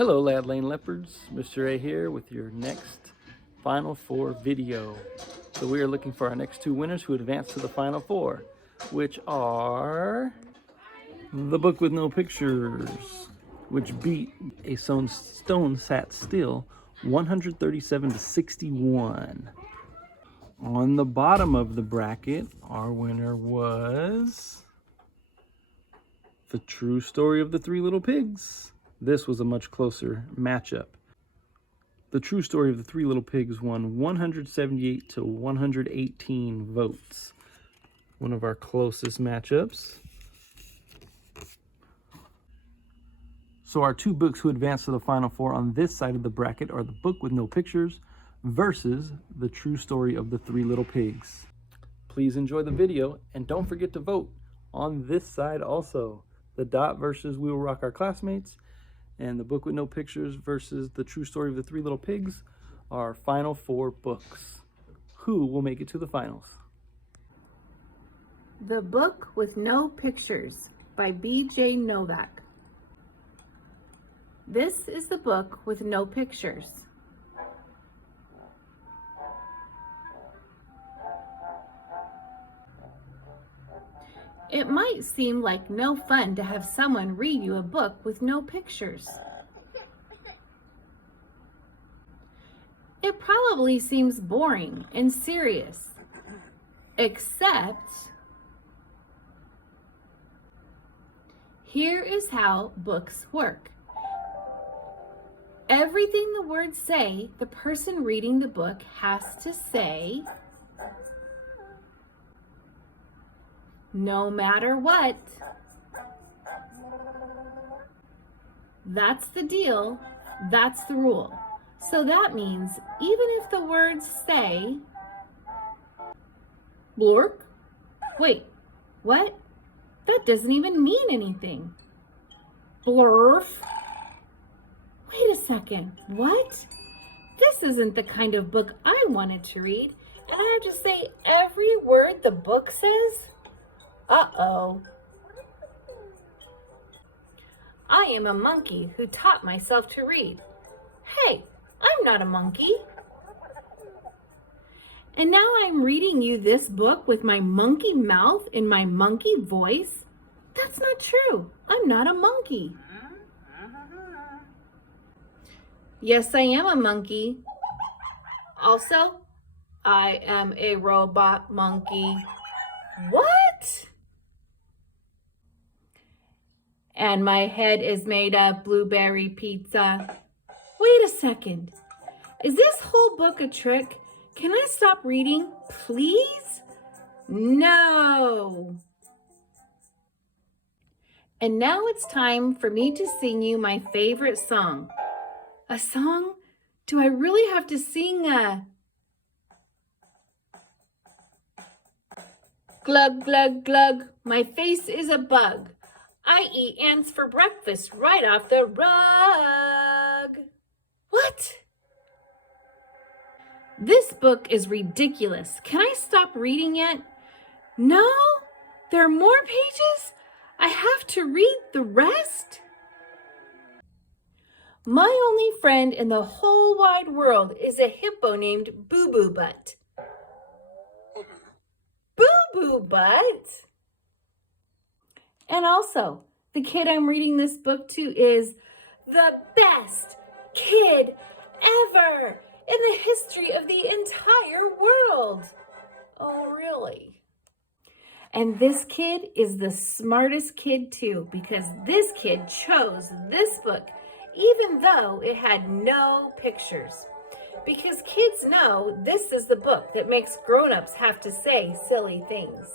Hello Lad Lane Leopards, Mr. A here with your next Final Four video. So we are looking for our next two winners who advance to the Final Four, which are The Book with No Pictures, which beat A Stone Sat Still 137 to 61. On the bottom of the bracket, our winner was The True Story of the Three Little Pigs. This was a much closer matchup. The True Story of the Three Little Pigs won 178 to 118 votes. One of our closest matchups. So our two books who advanced to the Final Four on this side of the bracket are The Book with No Pictures versus The True Story of the Three Little Pigs. Please enjoy the video and don't forget to vote on this side also. The Dot versus We Will Rock Our Classmates and The Book with No Pictures versus The True Story of the Three Little Pigs are Final Four books. Who will make it to the finals? The Book with No Pictures by B.J. Novak. This is the book with no pictures. It might seem like no fun to have someone read you a book with no pictures. It probably seems boring and serious, except here is how books work. Everything the words say, the person reading the book has to say, no matter what. That's the deal. That's the rule. So that means even if the words say, blork, wait, what? That doesn't even mean anything. Blurf. Wait a second, what? This isn't the kind of book I wanted to read, and I have to say every word the book says? Uh-oh. I am a monkey who taught myself to read. Hey, I'm not a monkey. And now I'm reading you this book with my monkey mouth and my monkey voice? That's not true. I'm not a monkey. Yes, I am a monkey. Also, I am a robot monkey. What? And my head is made of blueberry pizza. Wait a second. Is this whole book a trick? Can I stop reading, please? No. And now it's time for me to sing you my favorite song. A song? Do I really have to sing a glug, glug, glug? My face is a bug. I eat ants for breakfast right off the rug. What? This book is ridiculous. Can I stop reading yet? No? There are more pages? I have to read the rest? My only friend in the whole wide world is a hippo named Boo Boo Butt. Boo Boo Butt? And also, the kid I'm reading this book to is the best kid ever in the history of the entire world. Oh, really? And this kid is the smartest kid too, because this kid chose this book even though it had no pictures. Because kids know this is the book that makes grown-ups have to say silly things.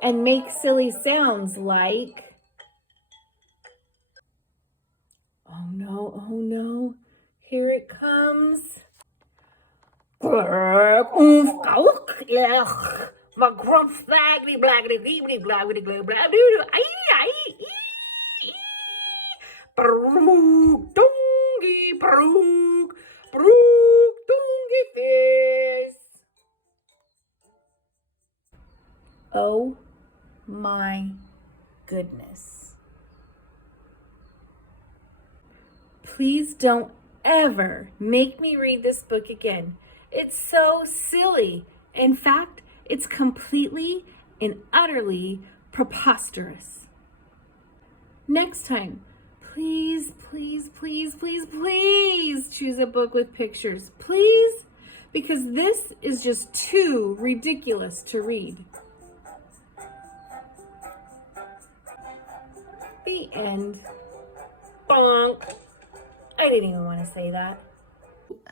And make silly sounds like, oh no, here it comes. My grumps blaggity blaggity bleebity blaggity blaggity Brook dongy brook dongy face. Oh my goodness. please don't ever make me read this book again. It's so silly. In fact, it's completely and utterly preposterous. Next time, please, please, please, please, please choose a book with pictures. Please, because this is just too ridiculous to read. The end. Bonk. I didn't even want to say that.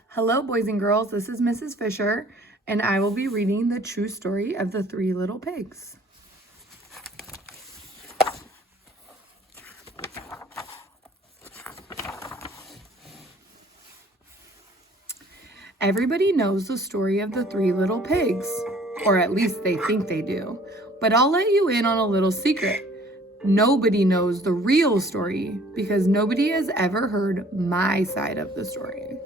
Hello, boys and girls. This is Mrs. Fisher, and I will be reading the true story of the Three Little Pigs. Everybody knows the story of the Three Little Pigs, or at least they think they do. But I'll let you in on a little secret. Nobody knows the real story because nobody has ever heard my side of the story.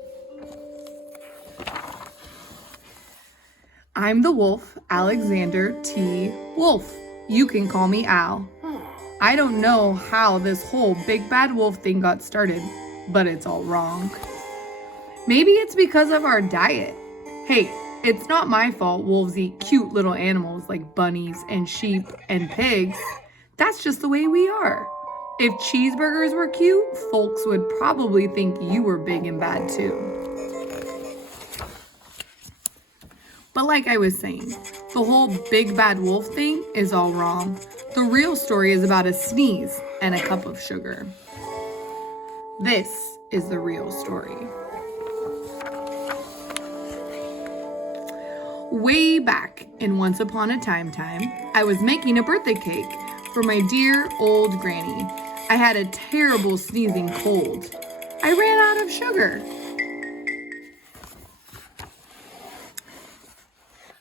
I'm the wolf, Alexander T. Wolf. You can call me Al. I don't know how this whole big bad wolf thing got started, but it's all wrong. Maybe it's because of our diet. Hey, it's not my fault wolves eat cute little animals like bunnies and sheep and pigs. That's just the way we are. If cheeseburgers were cute, folks would probably think you were big and bad too. But like I was saying, the whole big bad wolf thing is all wrong. The real story is about a sneeze and a cup of sugar. This is the real story. Way back in Once Upon a Time, I was making a birthday cake for my dear old granny. I had a terrible sneezing cold. I ran out of sugar.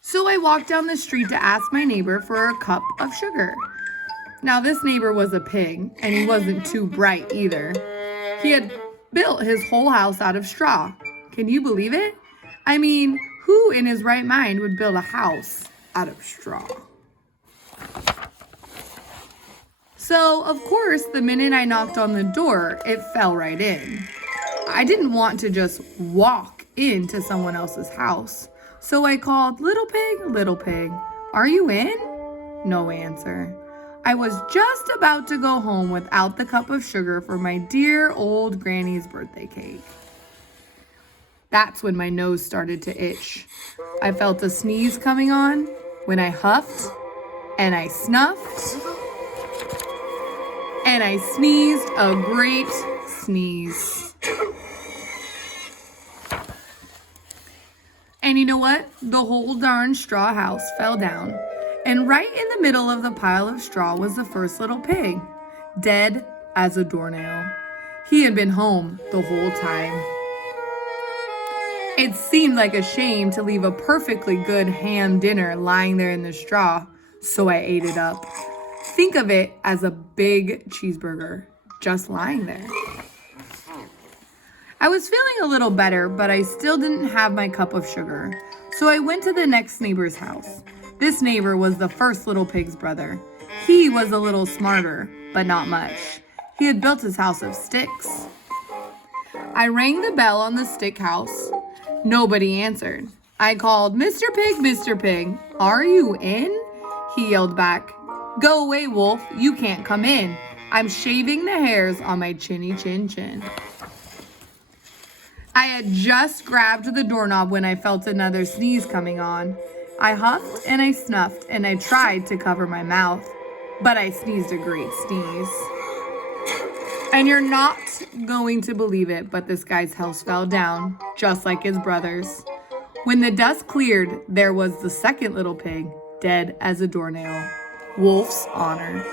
So I walked down the street to ask my neighbor for a cup of sugar. Now this neighbor was a pig, and he wasn't too bright either. He had built his whole house out of straw. Can you believe it? I mean, who in his right mind would build a house out of straw? So, of course, the minute I knocked on the door, it fell right in. I didn't want to just walk into someone else's house. So I called, little pig, are you in? No answer. I was just about to go home without the cup of sugar for my dear old granny's birthday cake. That's when my nose started to itch. I felt a sneeze coming on when I huffed and I snuffed and I sneezed a great sneeze. And you know what? The whole darn straw house fell down. And right in the middle of the pile of straw was the first little pig, dead as a doornail. He had been home the whole time. It seemed like a shame to leave a perfectly good ham dinner lying there in the straw, so I ate it up. Think of it as a big cheeseburger just lying there. I was feeling a little better, but I still didn't have my cup of sugar, so I went to the next neighbor's house. This neighbor was the first little pig's brother. He was a little smarter, but not much. He had built his house of sticks. I rang the bell on the stick house. Nobody answered. I called, Mr. Pig, are you in? He yelled back, go away, wolf, you can't come in. I'm shaving the hairs on my chinny chin. I had just grabbed the doorknob when I felt another sneeze coming on. I huffed and I snuffed and I tried to cover my mouth, but I sneezed a great sneeze. And you're not going to believe it, but this guy's house fell down, just like his brother's. When the dust cleared, there was the second little pig, dead as a doornail. Wolf's honor.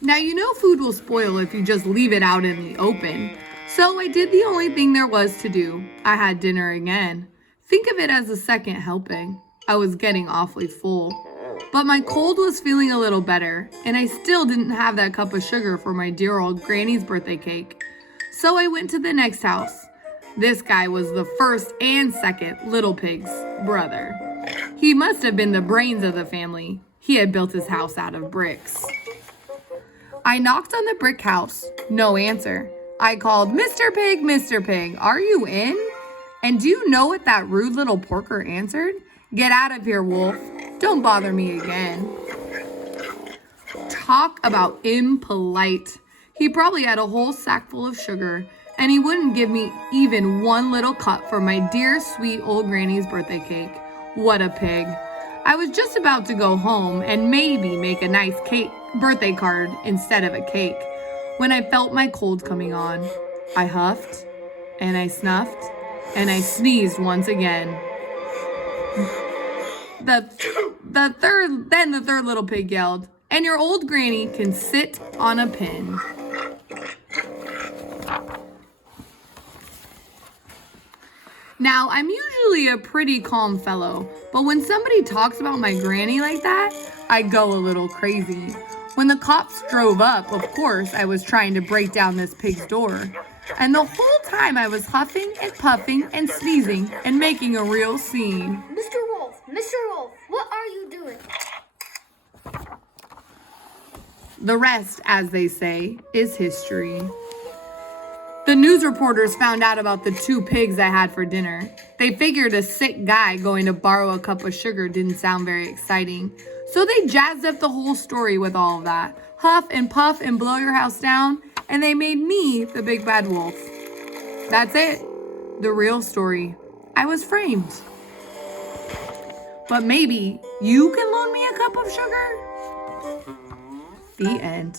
Now you know food will spoil if you just leave it out in the open. So I did the only thing there was to do. I had dinner again. Think of it as a second helping. I was getting awfully full. But my cold was feeling a little better, and I still didn't have that cup of sugar for my dear old granny's birthday cake. So I went to the next house. This guy was the first and second little pig's brother. He must have been the brains of the family. He had built his house out of bricks. I knocked on the brick house. No answer. I called, Mr. Pig, are you in? And do you know what that rude little porker answered? Get out of here, wolf. Don't bother me again. Talk about impolite. He probably had a whole sack full of sugar, and he wouldn't give me even one little cut for my dear, sweet old granny's birthday cake. What a pig. I was just about to go home and maybe make a nice birthday card instead of a cake when I felt my cold coming on. I huffed, and I snuffed, and I sneezed once again. The third little pig yelled, and your old granny can sit on a pin. Now, I'm usually a pretty calm fellow, but when somebody talks about my granny like that, I go a little crazy. When the cops drove up, of course, I was trying to break down this pig's door. And the whole time I was huffing and puffing and sneezing and making a real scene. Mr. Wolf, what are you doing? The rest, as they say, is history. The news reporters found out about the 2 pigs I had for dinner. They figured a sick guy going to borrow a cup of sugar didn't sound very exciting. So they jazzed up the whole story with all of that. Huff and puff and blow your house down, and they made me the big bad wolf. That's it. The real story. I was framed. But maybe you can loan me a cup of sugar? The end.